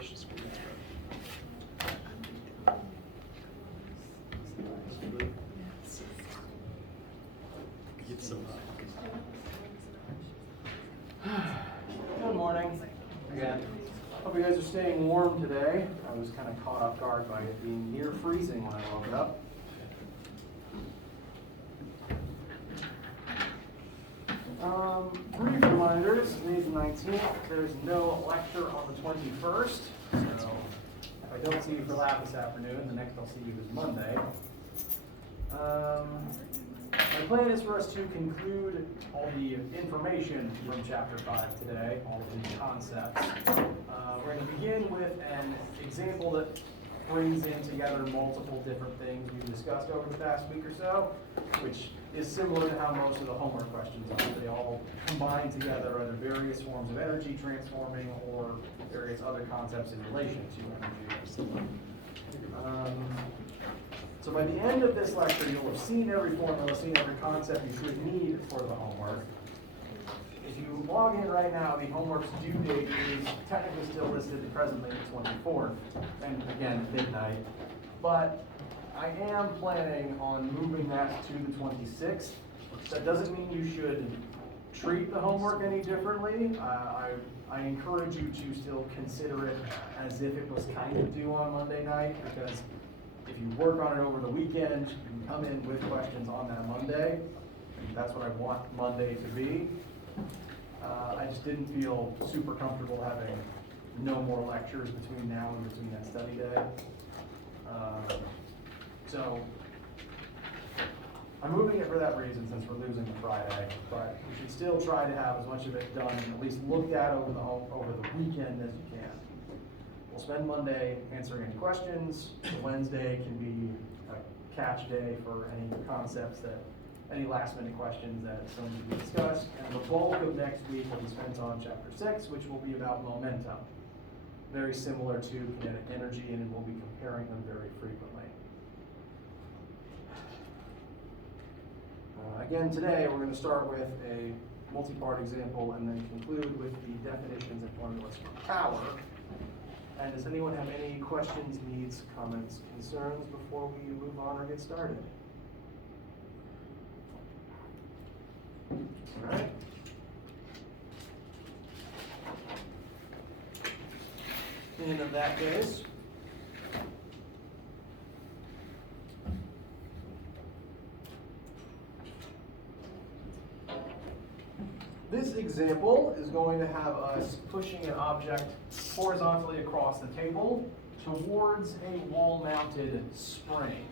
Switch the screens, get some. Good morning. Again, hope you guys are staying warm today. I was kind of caught off guard by it being near freezing when I woke up. Brief reminders, today's the 19th. There's no lecture on the 21st. So if I don't see you for lab this afternoon, the next I'll see you is Monday. My plan is for us to conclude all the information from Chapter 5 today, all of these concepts. We're going to begin with an example that brings in together multiple different things we've discussed over the past week or so, which is similar to how most of the homework questions are. They all combine together under various forms of energy transforming or various other concepts in relation to energy. So by the end of this lecture, you'll have seen every formula, seen every concept you should need for the homework. If you log in right now, the homework's due date is technically still listed presently the 24th, and again, midnight. But I am planning on moving that to the 26th. That doesn't mean you should treat the homework any differently. I encourage you to still consider it as if it was kind of due on Monday night, because if you work on it over the weekend, you can come in with questions on that Monday. That's what I want Monday to be. I just didn't feel super comfortable having no more lectures between now and between that study day. So I'm moving it for that reason, since we're losing the Friday. But you should still try to have as much of it done and at least looked at over the weekend as you can. We'll spend Monday answering any questions. Wednesday can be a catch day for any concepts any last minute questions that still need to be discussed. And the bulk of next week will be spent on Chapter 6, which will be about momentum. Very similar to kinetic energy, and we'll be comparing them very frequently. Again, today we're going to start with a multi-part example and then conclude with the definitions and formulas for power. And does anyone have any questions, needs, comments, concerns before we move on or get started? All right. In that case, this example is going to have us pushing an object horizontally across the table towards a wall-mounted spring.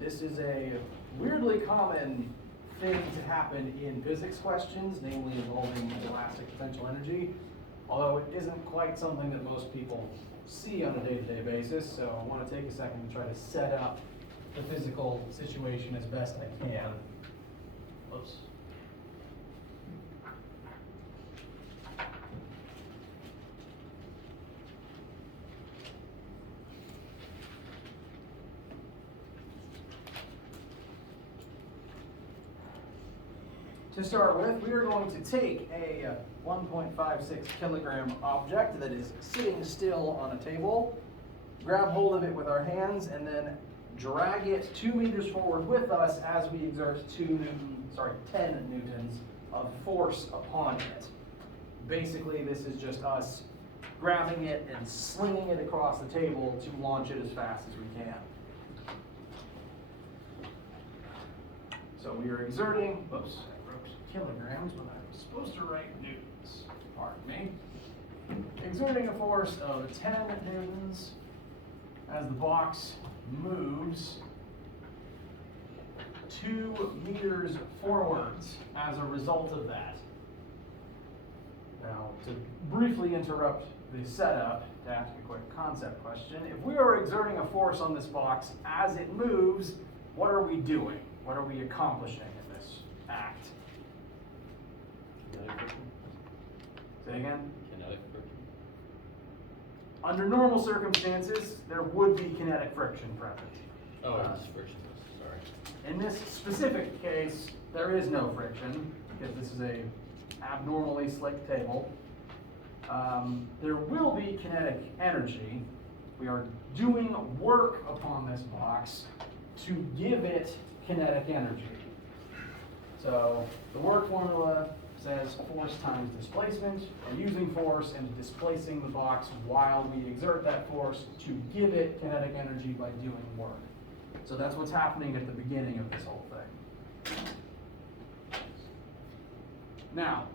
This is a weirdly common thing to happen in physics questions, namely involving elastic potential energy, although it isn't quite something that most people see on a day-to-day basis. So I want to take a second to try to set up the physical situation as best I can. Whoops. To start with, we are going to take a 1.56 kilogram object that is sitting still on a table, grab hold of it with our hands, and then drag it 2 meters forward with us as we exert 10 newtons of force upon it. Basically, this is just us grabbing it and slinging it across the table to launch it as fast as we can. So we are exerting, kilograms, but I was supposed to write newtons, pardon me. Exerting a force of 10 newtons as the box moves 2 meters forwards as a result of that. Now, to briefly interrupt the setup, to ask a quick concept question, if we are exerting a force on this box as it moves, what are we doing? What are we accomplishing in this act? Say again? Kinetic friction. Under normal circumstances, there would be kinetic friction present. Oh, it's frictionless, sorry. In this specific case, there is no friction because this is a abnormally slick table. there will be kinetic energy. We are doing work upon this box to give it kinetic energy. So the work formula says force times displacement. We're using force and displacing the box while we exert that force to give it kinetic energy by doing work. So that's what's happening at the beginning of this whole thing. Now,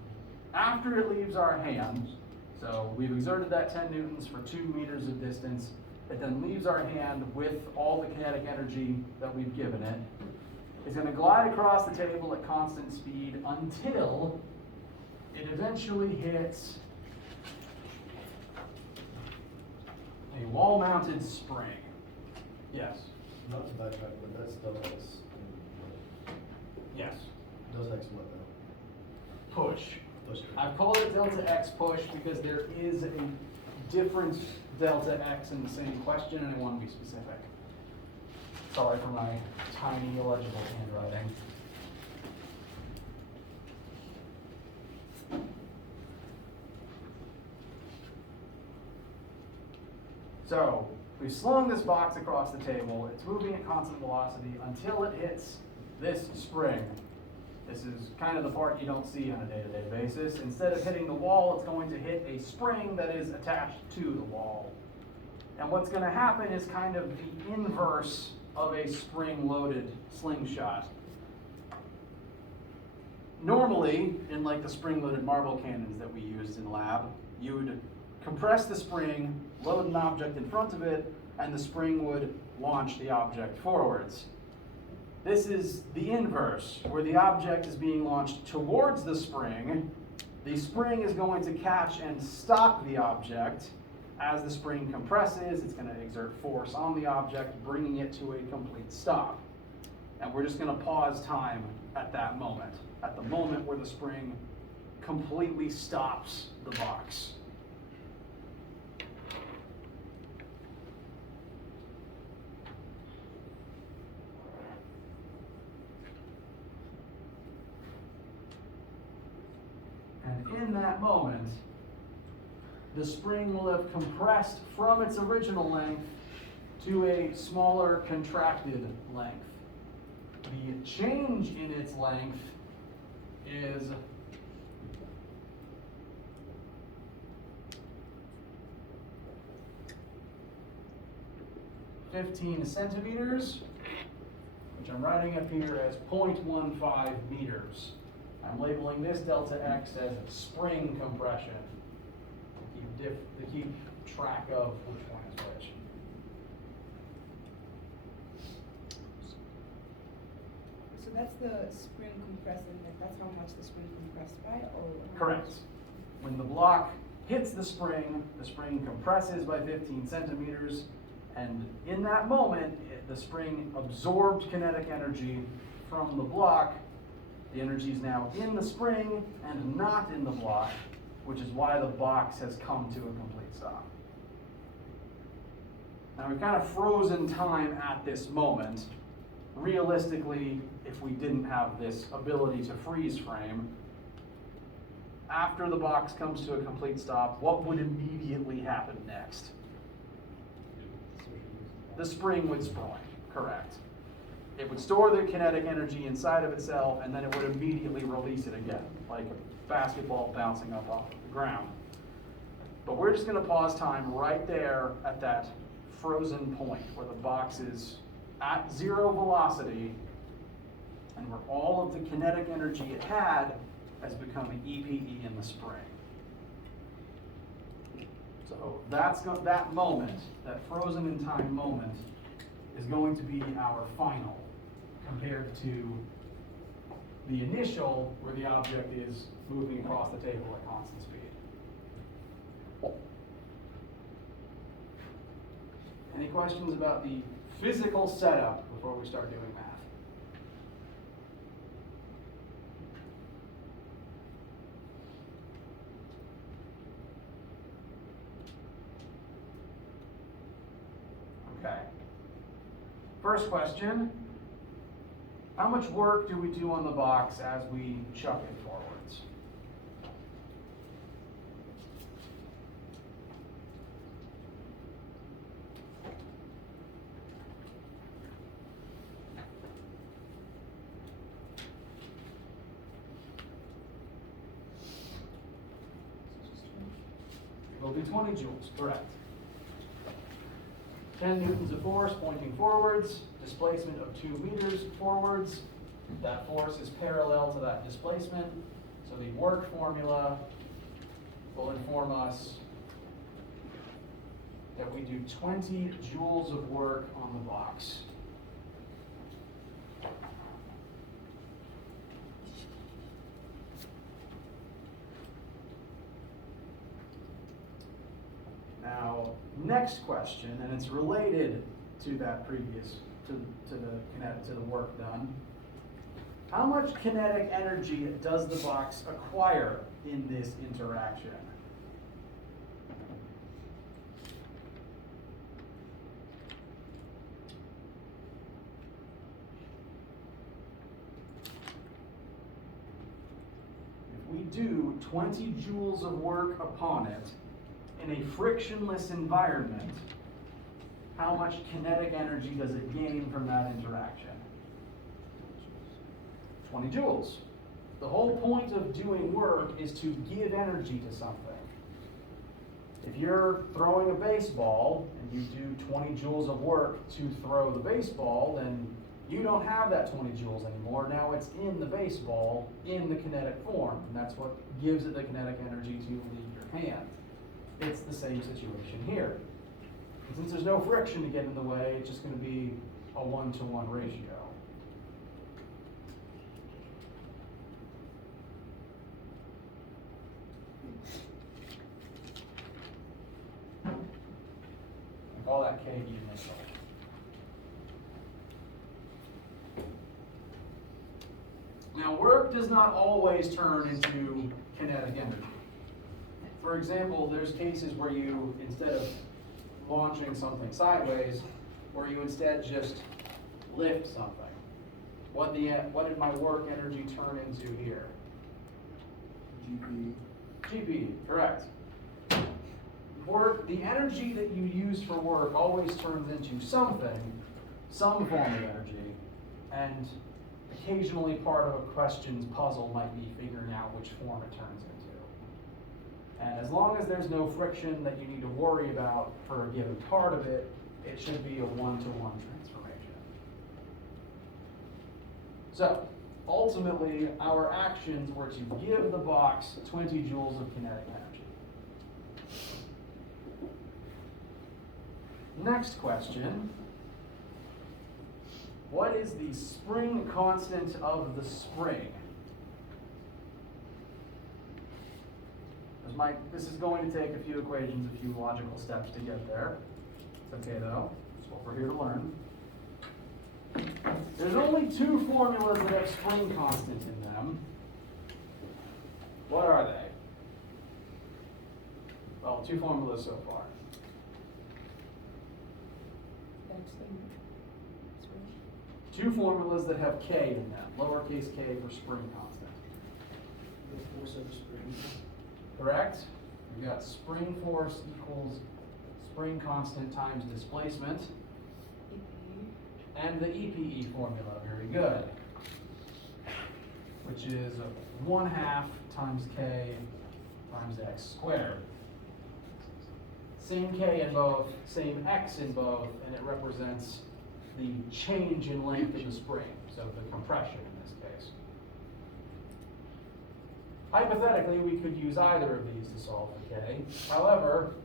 after it leaves our hand, so we've exerted that 10 newtons for 2 meters of distance, it then leaves our hand with all the kinetic energy that we've given it. It's going to glide across the table at constant speed until it eventually hits a wall-mounted spring. Yes? Not to backtrack, but that's double X. Yes. Delta X what though? Push. Push. I've called it delta X push because there is a different delta X in the same question, and I want to be specific. Sorry for my tiny illegible handwriting. So, we've slung this box across the table. It's moving at constant velocity until it hits this spring. This is kind of the part you don't see on a day-to-day basis. Instead of hitting the wall, it's going to hit a spring that is attached to the wall. And what's going to happen is kind of the inverse of a spring-loaded slingshot. Normally, in like the spring-loaded marble cannons that we used in lab, you would compress the spring, load an object in front of it, and the spring would launch the object forwards. This is the inverse, where the object is being launched towards the spring is going to catch and stop the object. As the spring compresses, it's going to exert force on the object, bringing it to a complete stop. And we're just going to pause time at that moment, at the moment where the spring completely stops the box. And in that moment, the spring will have compressed from its original length to a smaller contracted length. The change in its length is (15 centimeters), which I'm writing up here as 0.15 meters. I'm labeling this delta X as spring compression to keep track of which one is which. So that's the spring compressing, that's how much the spring compressed by, or? Correct. When the block hits the spring compresses by 15 centimeters, and in that moment, the spring absorbed kinetic energy from the block. The energy is now in the spring and not in the block, which is why the box has come to a complete stop. Now we've kind of frozen time at this moment. Realistically, if we didn't have this ability to freeze frame, after the box comes to a complete stop, what would immediately happen next? The spring would spring, correct. It would store the kinetic energy inside of itself, and then it would immediately release it again, like a basketball bouncing up off of the ground. But we're just going to pause time right there at that frozen point where the box is at zero velocity, and where all of the kinetic energy it had has become an EPE in the spring. So that moment, that frozen in time moment, is going to be our final, compared to the initial, where the object is moving across the table at constant speed. Any questions about the physical setup before we start doing math? Okay. First question, how much work do we do on the box as we chuck it forwards? will be 20 joules, correct. 10 newtons of force pointing forwards, displacement of 2 meters forwards. That force is parallel to that displacement, so the work formula will inform us that we do 20 joules of work on the box. Now, next question, and it's related to that previous, to the work done. How much kinetic energy does the box acquire in this interaction? If we do 20 joules of work upon it in a frictionless environment, how much kinetic energy does it gain from that interaction? 20 joules. The whole point of doing work is to give energy to something. If you're throwing a baseball and you do 20 joules of work to throw the baseball, then you don't have that 20 joules anymore. Now it's in the baseball in the kinetic form, and that's what gives it the kinetic energy to leave your hand. It's the same situation here. And since there's no friction to get in the way, it's just going to be a 1-to-1 ratio. I call that KE initial. Now, work does not always turn into kinetic energy. For example, there's cases where you, instead of launching something sideways, where you instead just lift something. What did my work energy turn into here? GP. GP, correct. Work, the energy that you use for work always turns into something, some form of energy, and occasionally part of a question's puzzle might be figuring out which form it turns into. And as long as there's no friction that you need to worry about for a given part of it, it should be a 1-to-1 transformation. So, ultimately, our actions were to give the box 20 joules of kinetic energy. Next question. What is the spring constant of the spring? This is going to take a few equations, a few logical steps to get there. It's okay though, that's what we're here to learn. There's only 2 formulas that have spring constant in them. What are they? Well, 2 formulas so far. That's the spring. 2 formulas that have K in them, lowercase k for spring constant. The force of the spring. Correct? We've got spring force equals spring constant times displacement. EPE. And the EPE formula, very good. Which is 1/2 times k times x squared. Same k in both, same x in both, and it represents the change in length of the spring, so the compression in this case. Hypothetically, we could use either of these to solve for k. However,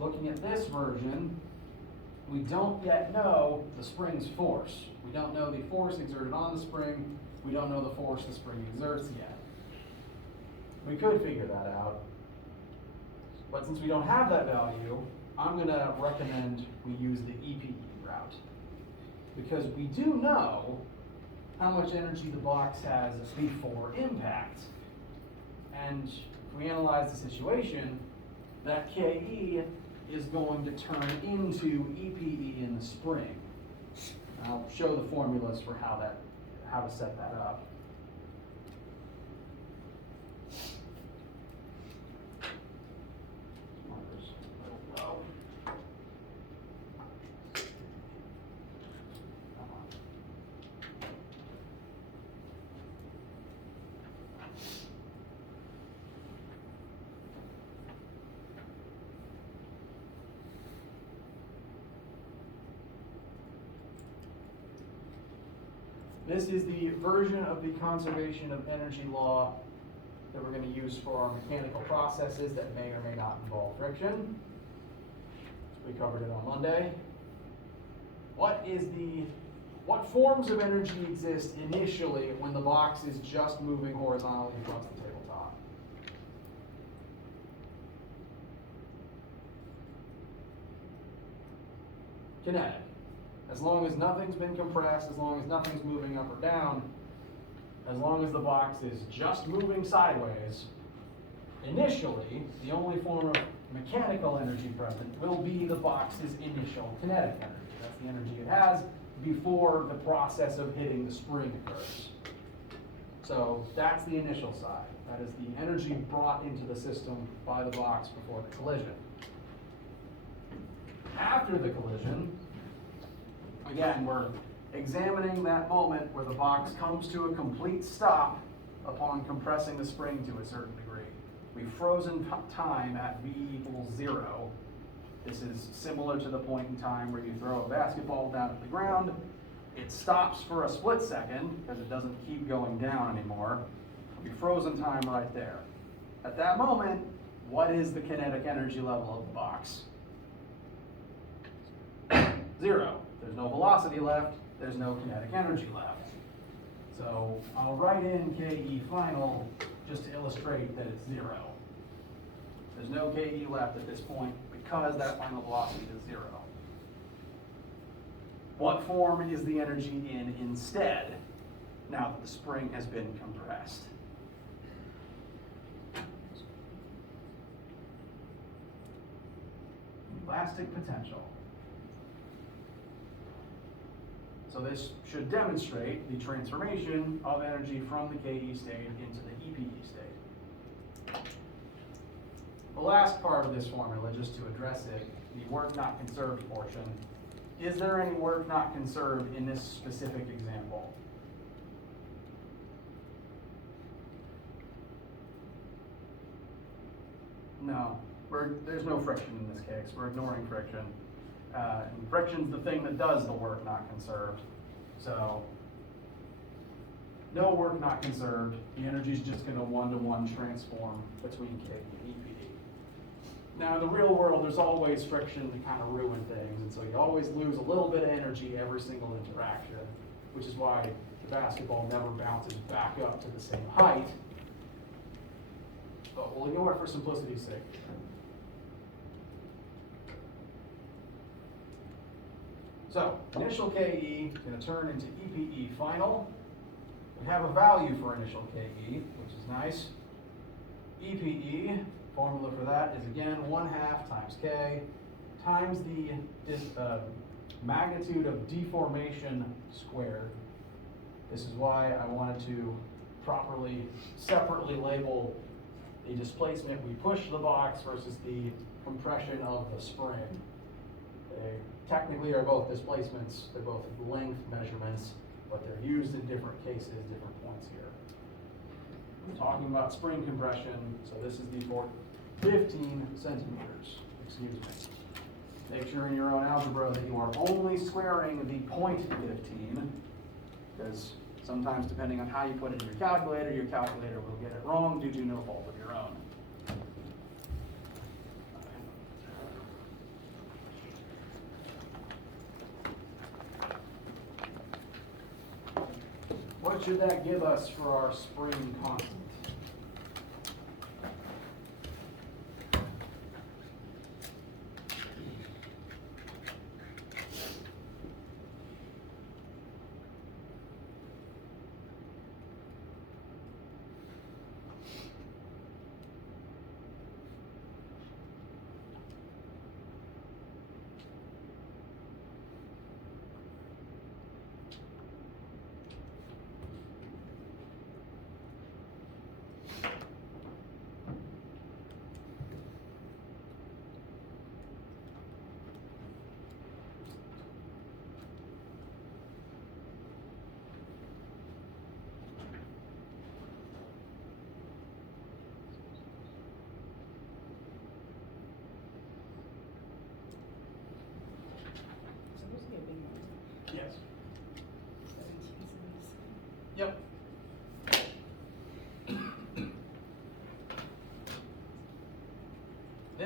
looking at this version, we don't yet know the spring's force. We don't know the force exerted on the spring. We don't know the force the spring exerts yet. We could figure that out. But since we don't have that value, I'm going to recommend we use the EPE route. Because we do know how much energy the box has before impact. And if we analyze the situation, that KE is going to turn into EPE in the spring. I'll show the formulas for how to set that up. This is the version of the conservation of energy law that we're going to use for our mechanical processes that may or may not involve friction. We covered it on Monday. What forms of energy exist initially when the box is just moving horizontally across the tabletop? Kinetic. As long as nothing's been compressed, as long as nothing's moving up or down, as long as the box is just moving sideways, initially, the only form of mechanical energy present will be the box's initial kinetic energy. That's the energy it has before the process of hitting the spring occurs. So that's the initial side. That is the energy brought into the system by the box before the collision. After the collision, again, we're examining that moment where the box comes to a complete stop upon compressing the spring to a certain degree. We've frozen time at v equals 0. This is similar to the point in time where you throw a basketball down at the ground. It stops for a split second because it doesn't keep going down anymore. We've frozen time right there. At that moment, what is the kinetic energy level of the box? 0. There's no velocity left. There's no kinetic energy left. So I'll write in KE final just to illustrate that it's 0. There's no KE left at this point because that final velocity is 0. What form is the energy in instead now that the spring has been compressed? Elastic potential. So this should demonstrate the transformation of energy from the KE state into the EPE state. The last part of this formula, just to address it, the work not conserved portion. Is there any work not conserved in this specific example? No, there's no friction in this case. We're ignoring friction. And friction's the thing that does the work not conserved. So, no work not conserved. The energy's just going to one-to-one transform between KE and EPE. Now, in the real world, there's always friction to kind of ruin things, and so you always lose a little bit of energy every single interaction, which is why the basketball never bounces back up to the same height. But we'll ignore it for simplicity's sake. So, initial KE is going to turn into EPE final. We have a value for initial KE, which is nice. EPE, formula for that is again 1/2 times K times the magnitude of deformation squared. This is why I wanted to properly, separately label the displacement we push the box versus the compression of the spring. They technically are both displacements, they're both length measurements, but they're used in different cases, different points here. We're talking about spring compression, so this is the for 15 centimeters, excuse me. Make sure in your own algebra that you are only squaring the point 15, because sometimes depending on how you put it in your calculator will get it wrong due to no fault of your own. What should that give us for our spring constant?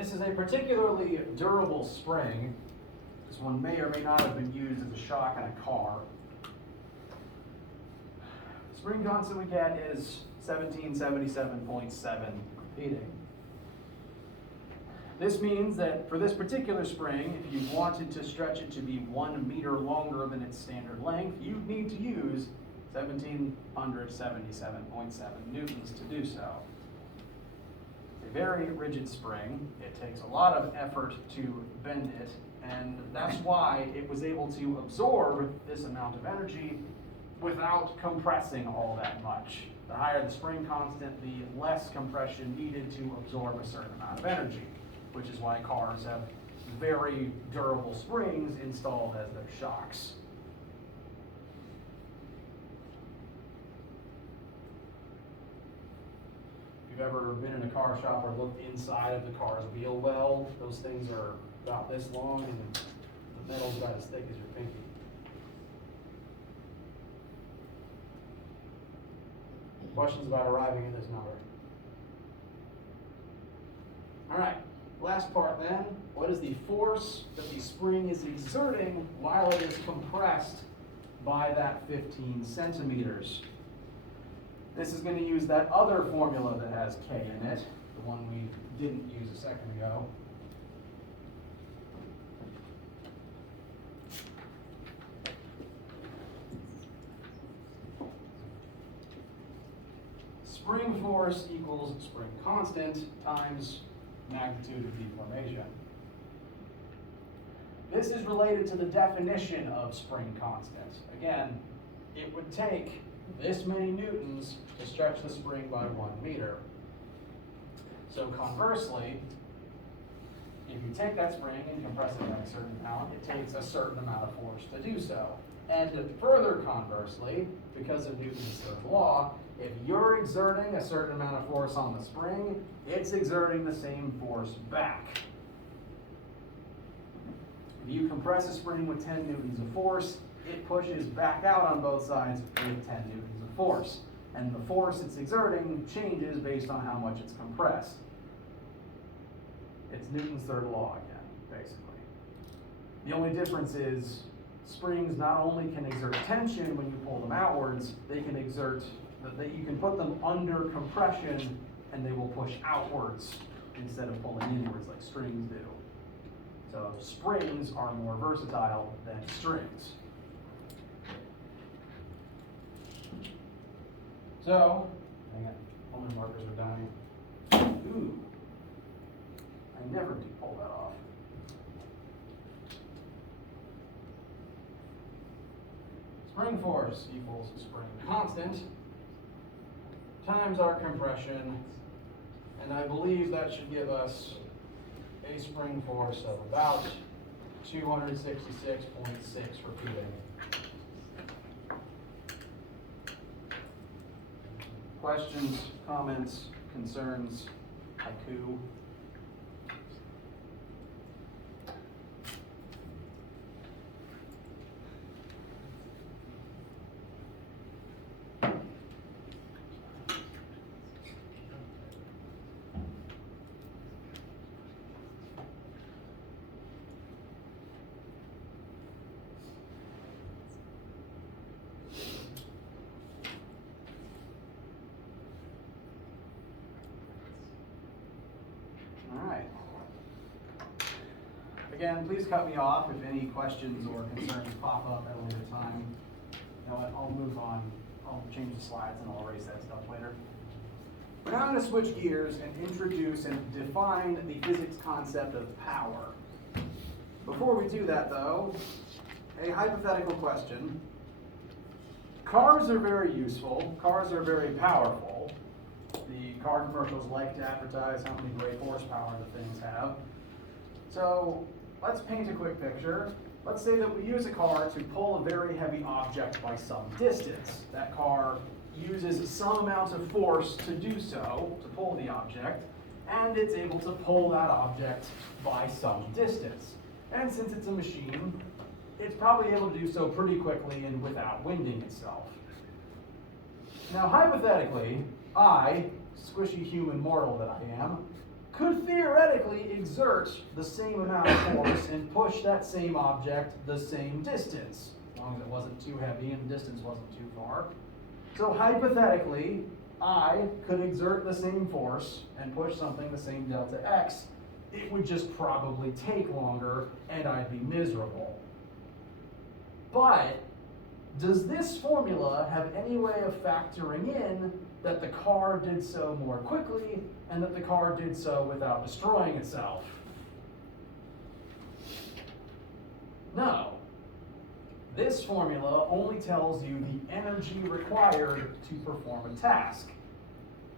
This is a particularly durable spring. This one may or may not have been used as a shock in a car. The spring constant we get is 1777.7 repeating. This means that for this particular spring, if you wanted to stretch it to be 1 meter longer than its standard length, you'd need to use 1777.7 newtons to do so. It's a very rigid spring. It takes a lot of effort to bend it, and that's why it was able to absorb this amount of energy without compressing all that much. The higher the spring constant, the less compression needed to absorb a certain amount of energy, which is why cars have very durable springs installed as their shocks. If you've ever been in a car shop or looked inside of the car's wheel well, those things are about this long and the metal's about as thick as your pinky. Questions about arriving at this number? All right, last part then. What is the force that the spring is exerting while it is compressed by that 15 centimeters? This is going to use that other formula that has K in it, the one we didn't use a second ago. Spring force equals spring constant times magnitude of deformation. This is related to the definition of spring constant. Again, it would take this many newtons to stretch the spring by 1 meter. So conversely, if you take that spring and compress it by a certain amount, it takes a certain amount of force to do so. And further conversely, because of Newton's third law, if you're exerting a certain amount of force on the spring, it's exerting the same force back. If you compress a spring with 10 newtons of force, it pushes back out on both sides with 10 newtons of force. And the force it's exerting changes based on how much it's compressed. It's Newton's third law again, basically. The only difference is springs not only can exert tension when you pull them outwards, they can exert, you can put them under compression and they will push outwards instead of pulling inwards like strings do. So springs are more versatile than strings. So, hang on, all my markers are dying. Ooh, I never do pull that off. Spring force equals spring constant times our compression, and I believe that should give us a spring force of about 266.6 repeating. Questions, comments, concerns, haiku? Again, please cut me off if any questions or concerns pop up at a later time. You know what, I'll move on. I'll change the slides and I'll erase that stuff later. We're now going to switch gears and introduce and define the physics concept of power. Before we do that though, a hypothetical question. Cars are very useful. Cars are very powerful. The car commercials like to advertise how many great horsepower the things have. So let's paint a quick picture. Let's say that we use a car to pull a very heavy object by some distance. That car uses some amount of force to do so, to pull the object, and it's able to pull that object by some distance. And since it's a machine, it's probably able to do so pretty quickly and without winding itself. Now hypothetically, I, squishy human mortal that I am, could theoretically exert the same amount of force and push that same object the same distance, as long as it wasn't too heavy and the distance wasn't too far. So hypothetically, I could exert the same force and push something the same delta x. It would just probably take longer and I'd be miserable. But does this formula have any way of factoring in that the car did so more quickly and that the car did so without destroying itself? No. This formula only tells you the energy required to perform a task.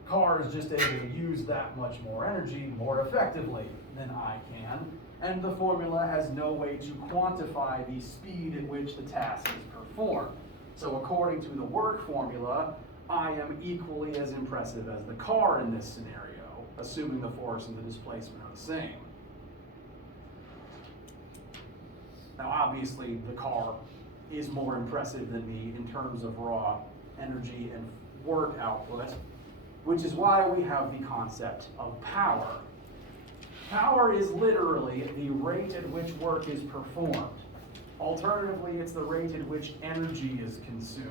Car is just able to use that much more energy more effectively than I can, and the formula has no way to quantify the speed at which the task is performed. So according to the work formula, I am equally as impressive as the car in this scenario, assuming the force and the displacement are the same. Now obviously the car is more impressive than me in terms of raw energy and work output, which is why we have the concept of power. Power is literally the rate at which work is performed. Alternatively, it's the rate at which energy is consumed.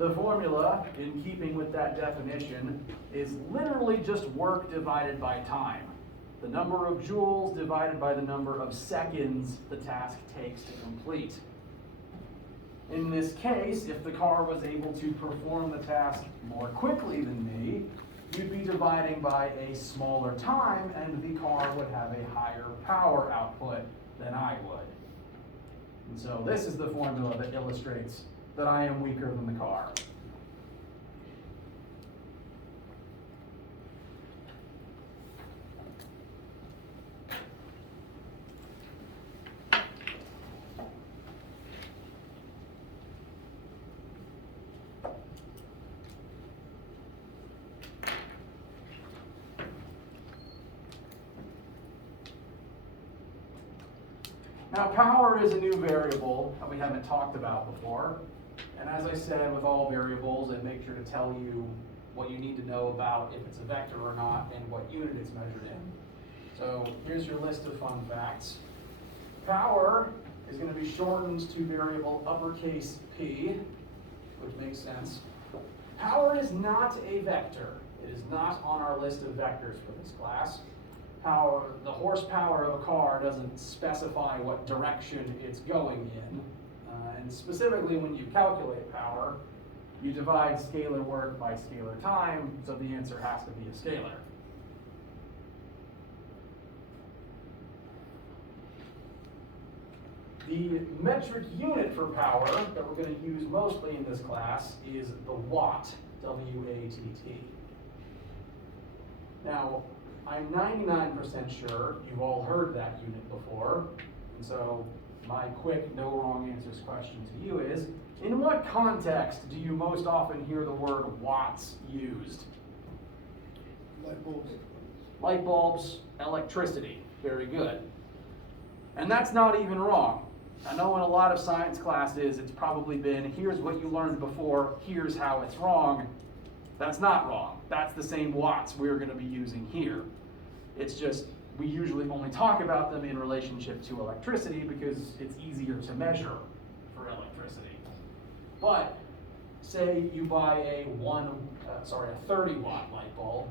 The formula, in keeping with that definition, is literally just work divided by time. The number of joules divided by the number of seconds the task takes to complete. In this case, if the car was able to perform the task more quickly than me, you'd be dividing by a smaller time and the car would have a higher power output than I would. And so this is the formula that illustrates that I am weaker than the car. Now, power is a new variable that we haven't talked about before. And as I said, with all variables, I make sure to tell you what you need to know about if it's a vector or not and what unit it's measured in. So here's your list of fun facts. Power is going to be shortened to variable uppercase P, which makes sense. Power is not a vector. It is not on our list of vectors for this class. Power, the horsepower of a car doesn't specify what direction it's going in. And specifically when you calculate power, you divide scalar work by scalar time, so the answer has to be a scalar. The metric unit for power that we're going to use mostly in this class is the watt, W-A-T-T. Now, I'm 99% sure you've all heard that unit before, and so my quick, no wrong answers question to you is, in what context do you most often hear the word watts used? Light bulbs. Light bulbs, electricity. Very good. And that's not even wrong. I know in a lot of science classes it's probably been, here's what you learned before, here's how it's wrong. That's not wrong. That's the same watts we're going to be using here. It's just we usually only talk about them in relationship to electricity because it's easier to measure for electricity. But say you buy a 30 watt light bulb.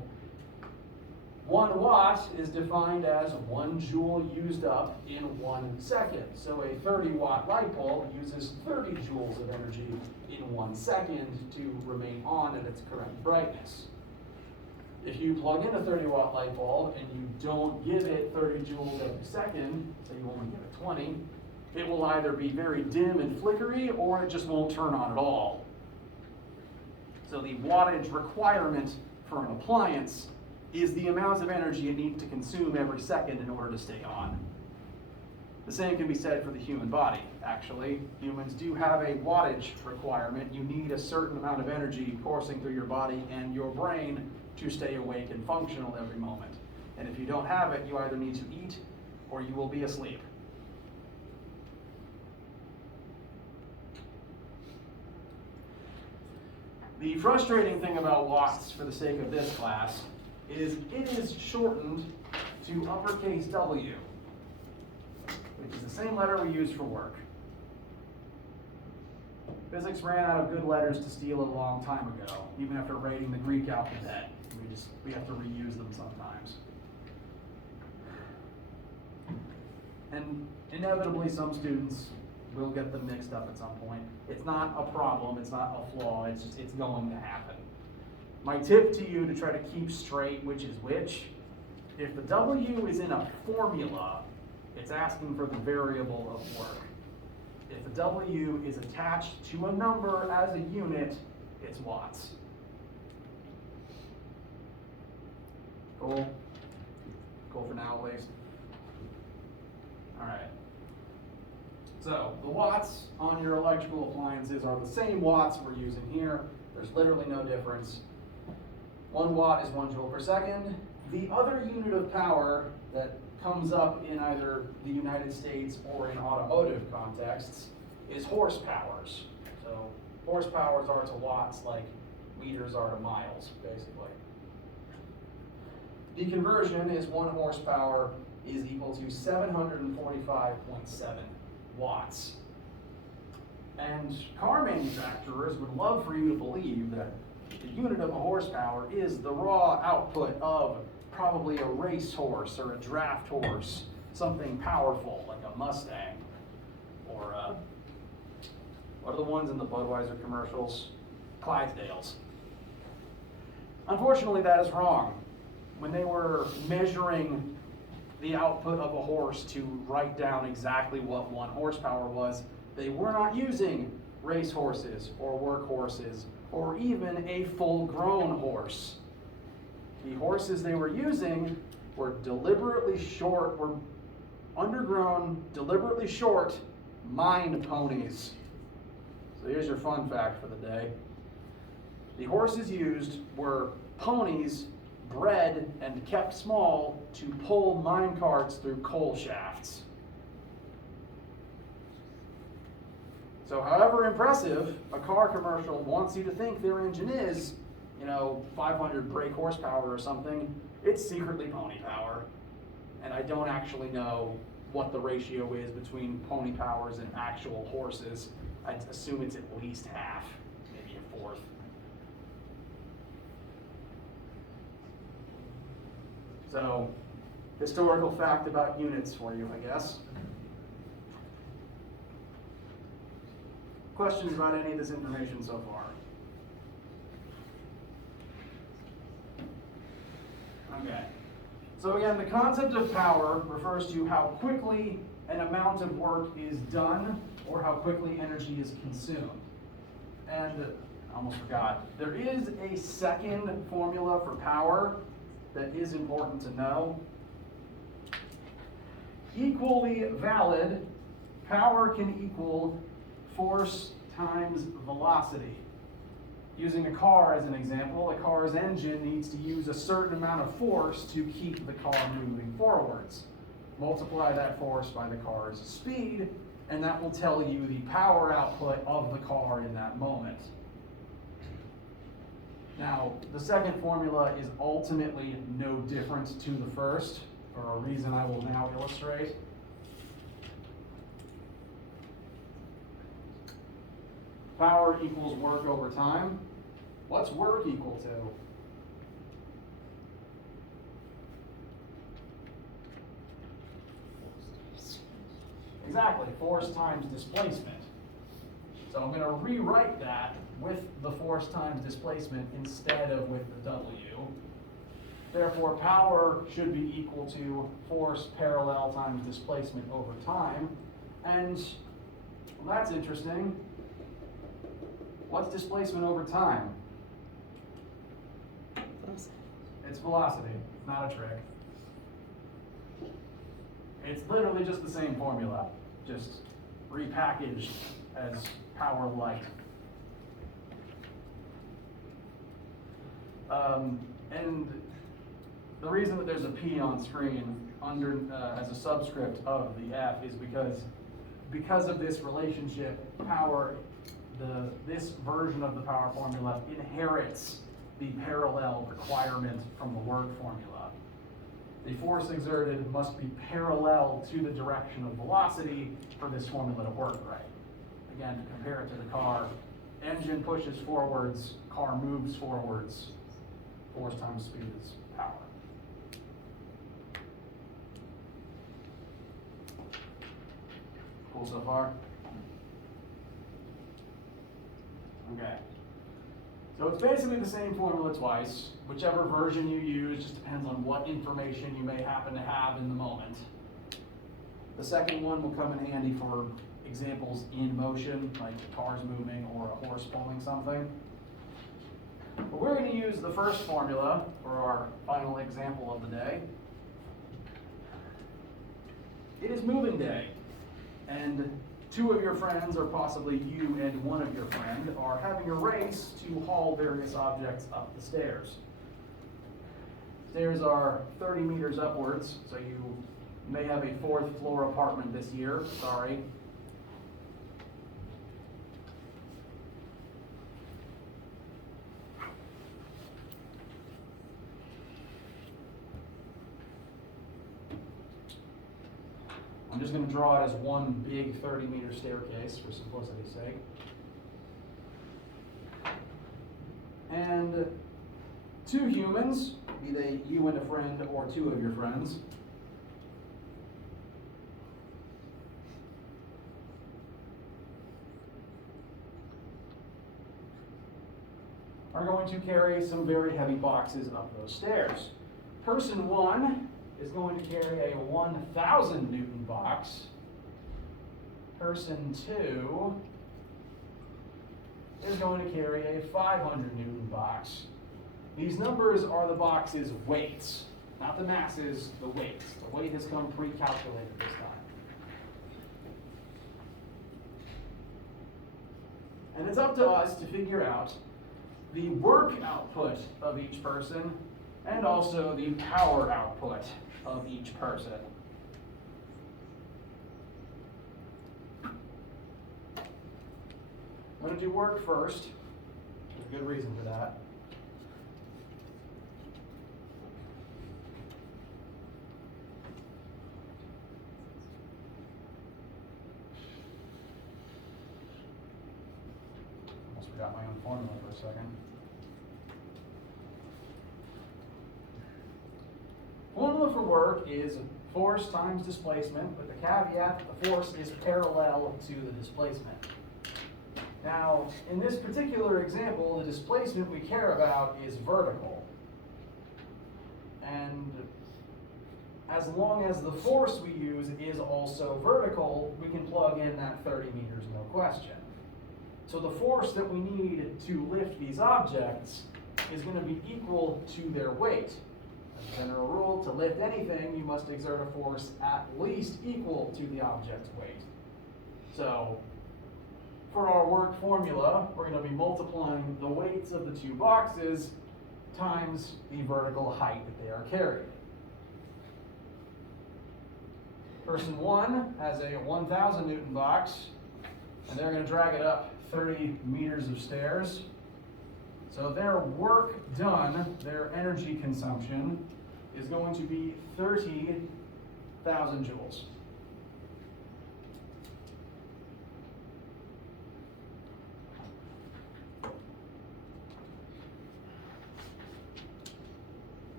1 watt is defined as 1 joule used up in 1 second. So a 30 watt light bulb uses 30 joules of energy in 1 second to remain on at its current brightness. If you plug in a 30 watt light bulb and you don't give it 30 joules every second, say you only give it 20, it will either be very dim and flickery or it just won't turn on at all. So the wattage requirement for an appliance is the amount of energy it needs to consume every second in order to stay on. The same can be said for the human body, actually. Humans do have a wattage requirement. You need a certain amount of energy coursing through your body and your brain to stay awake and functional every moment. And if you don't have it, you either need to eat or you will be asleep. The frustrating thing about watts, for the sake of this class, is it is shortened to uppercase W, which is the same letter we use for work. Physics ran out of good letters to steal a long time ago, even after writing the Greek alphabet. We have to reuse them sometimes. And inevitably some students will get them mixed up at some point. It's not a problem, it's not a flaw, it's going to happen. My tip to you to try to keep straight which is which, if the W is in a formula, it's asking for the variable of work. If the W is attached to a number as a unit, it's watts. Cool? Cool for now at least. All right. So the watts on your electrical appliances are the same watts we're using here. There's literally no difference. 1 watt is 1 joule per second. The other unit of power that comes up in either the United States or in automotive contexts is horsepowers. So horsepowers are to watts like meters are to miles, basically. The conversion is 1 horsepower is equal to 745.7 watts. And car manufacturers would love for you to believe that the unit of a horsepower is the raw output of probably a racehorse or a draft horse, something powerful like a Mustang, or what are the ones in the Budweiser commercials? Clydesdales. Unfortunately, that is wrong. When they were measuring the output of a horse to write down exactly what 1 horsepower was, they were not using race horses or work horses or even a full-grown horse. The horses they were using were undergrown, deliberately short mined ponies. So here's your fun fact for the day. The horses used were ponies bred and kept small to pull mine carts through coal shafts. So however impressive a car commercial wants you to think their engine is, 500 brake horsepower or something, it's secretly pony power. And I don't actually know what the ratio is between pony powers and actual horses. I'd assume it's at least half, maybe a fourth. So, historical fact about units for you, I guess. Questions about any of this information so far? Okay. So again, the concept of power refers to how quickly an amount of work is done or how quickly energy is consumed. And I almost forgot, there is a second formula for power that is important to know. Equally valid, power can equal force times velocity. Using a car as an example, a car's engine needs to use a certain amount of force to keep the car moving forwards. Multiply that force by the car's speed, and that will tell you the power output of the car in that moment. Now, the second formula is ultimately no different to the first, for a reason I will now illustrate. Power equals work over time. What's work equal to? Exactly, force times displacement. So I'm going to rewrite that with the force times displacement instead of with the W. Therefore, power should be equal to force parallel times displacement over time. And, well, that's interesting. What's displacement over time? It's velocity, not a trick. It's literally just the same formula, just repackaged as power light. And the reason that there's a P on screen under as a subscript of the F is because of this relationship, power, this version of the power formula inherits the parallel requirement from the work formula. The force exerted must be parallel to the direction of velocity for this formula to work right. Again, to compare it to the car, engine pushes forwards, car moves forwards, force times speed is power. Cool so far? Okay. So it's basically the same formula twice. Whichever version you use just depends on what information you may happen to have in the moment. The second one will come in handy for examples in motion, like cars moving or a horse pulling something. But we're going to use the first formula for our final example of the day. It is moving day, and two of your friends, or possibly you and one of your friends, are having a race to haul various objects up the stairs. Stairs are 30 meters upwards, so you may have a fourth floor apartment this year, sorry. I'm just going to draw it as one big 30-meter staircase for simplicity's sake. And two humans, be they you and a friend or two of your friends, are going to carry some very heavy boxes up those stairs. Person one is going to carry a 1,000 Newton box. Person two is going to carry a 500 Newton box. These numbers are the box's weights, not the masses, the weights. The weight has come pre-calculated this time. And it's up to us to figure out the work output of each person and also the power output of each person. I'm going to do work first. There's a good reason for that. Almost forgot my own formula for a second. Formula for work is force times displacement, with the caveat that the force is parallel to the displacement. Now, in this particular example, the displacement we care about is vertical. And as long as the force we use is also vertical, we can plug in that 30 meters, no question. So the force that we need to lift these objects is going to be equal to their weight. As a general rule, to lift anything, you must exert a force at least equal to the object's weight. So, for our work formula, we're going to be multiplying the weights of the two boxes times the vertical height that they are carried. Person one has a 1,000 Newton box, and they're going to drag it up 30 meters of stairs. So their work done, their energy consumption, is going to be 30,000 joules.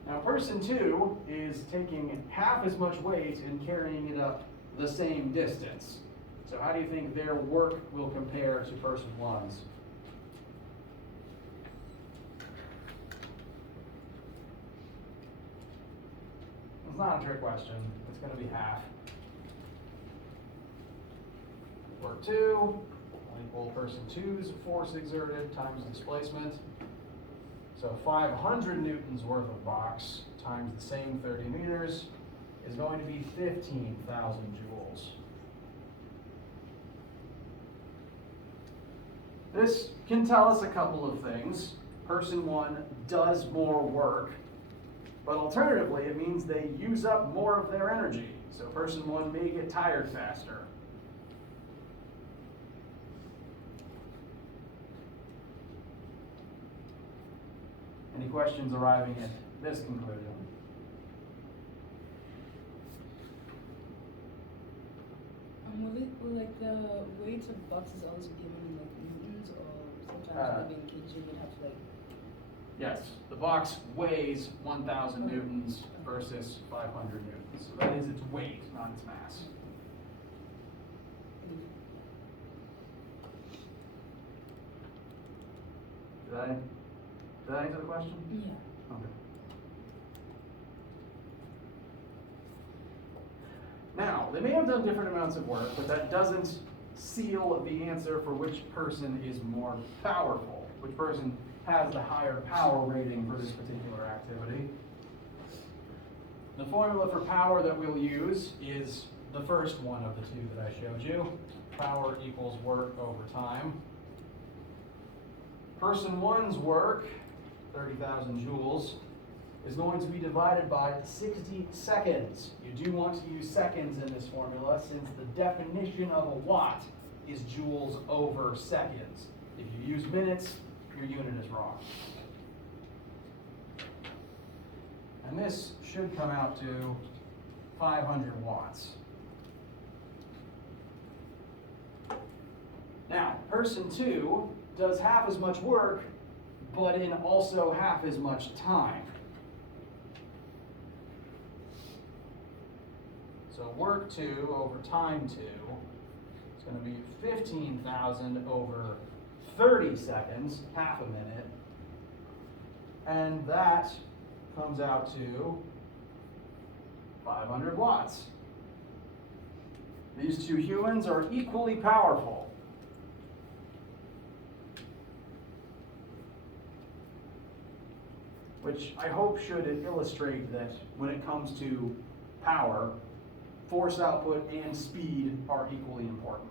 Now person two is taking half as much weight and carrying it up the same distance. So how do you think their work will compare to person one's? It's not a trick question. It's going to be half. Work two will equal person two's force exerted times displacement. So 500 newtons worth of box times the same 30 meters is going to be 15,000 joules. This can tell us a couple of things. Person one does more work, but alternatively it means they use up more of their energy. So person one may get tired faster. And Any questions arriving at this conclusion? Will like the weights of boxes always be given in like newtons, or sometimes maybe in kgs you'd have to like. Yes, the box weighs 1,000 newtons versus 500 newtons. So that is its weight, not its mass. Did I answer the question? Yeah. Okay. Now, they may have done different amounts of work, but that doesn't seal the answer for which person is more powerful, which person has the higher power rating for this particular activity. The formula for power that we'll use is the first one of the two that I showed you. Power equals work over time. Person one's work, 30,000 joules, is going to be divided by 60 seconds. You do want to use seconds in this formula since the definition of a watt is joules over seconds. If you use minutes, your unit is wrong. And this should come out to 500 watts. Now, person two does half as much work, but in also half as much time. So work 2 over time 2 is going to be 15,000 over 30 seconds, half a minute. And that comes out to 500 watts. These two humans are equally powerful. Which I hope should illustrate that when it comes to power, force output and speed are equally important.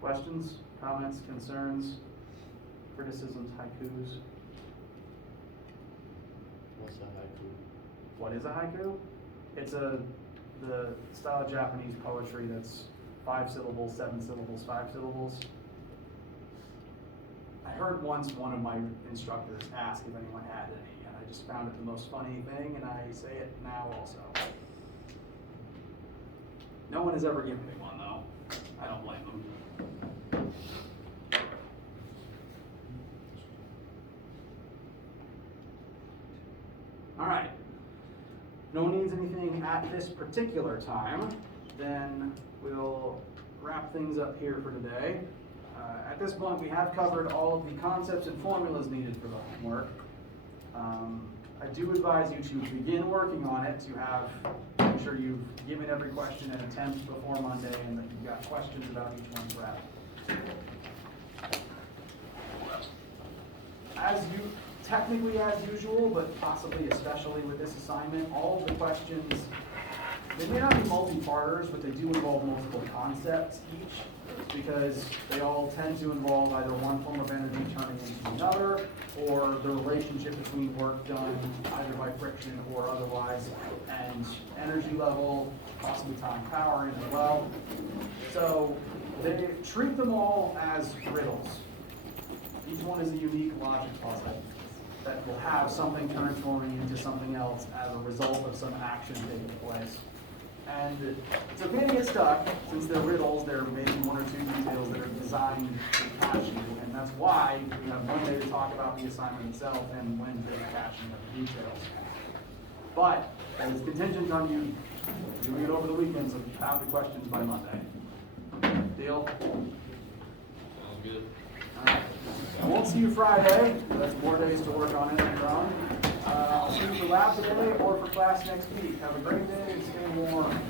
Questions, comments, concerns, criticisms, haikus? What's a haiku? What is a haiku? It's the style of Japanese poetry that's 5 syllables, 7 syllables, 5 syllables. I heard once one of my instructors ask if anyone had any, and I just found it the most funny thing, and I say it now also. No one has ever given me one, though. I don't blame them. All right. No one needs anything at this particular time. Then we'll wrap things up here for today. At this point, we have covered all of the concepts and formulas needed for the homework. I do advise you to begin working on it, to make sure you've given every question an attempt before Monday and that you've got questions about each one thread. Technically as usual, but possibly especially with this assignment, all of the questions, they may not be multi-parters, but they do involve multiple concepts each, because they all tend to involve either one form of energy turning into another, or the relationship between work done either by friction or otherwise, and energy level, possibly time power in as well. So they treat them all as riddles. Each one is a unique logic puzzle that will have something transforming into something else as a result of some action taking place. And it's okay to get stuck, since they're riddles, there may be one or two details that are designed to catch you, and that's why we have Monday to talk about the assignment itself and Wednesday to catching of the details. But that is contingent on you doing it over the weekend, so you have the questions by Monday. Deal? Sounds good. I won't see you Friday. That's more days to work on it on your own. I'll see you for lab today or for class next week. Have a great day and stay warm.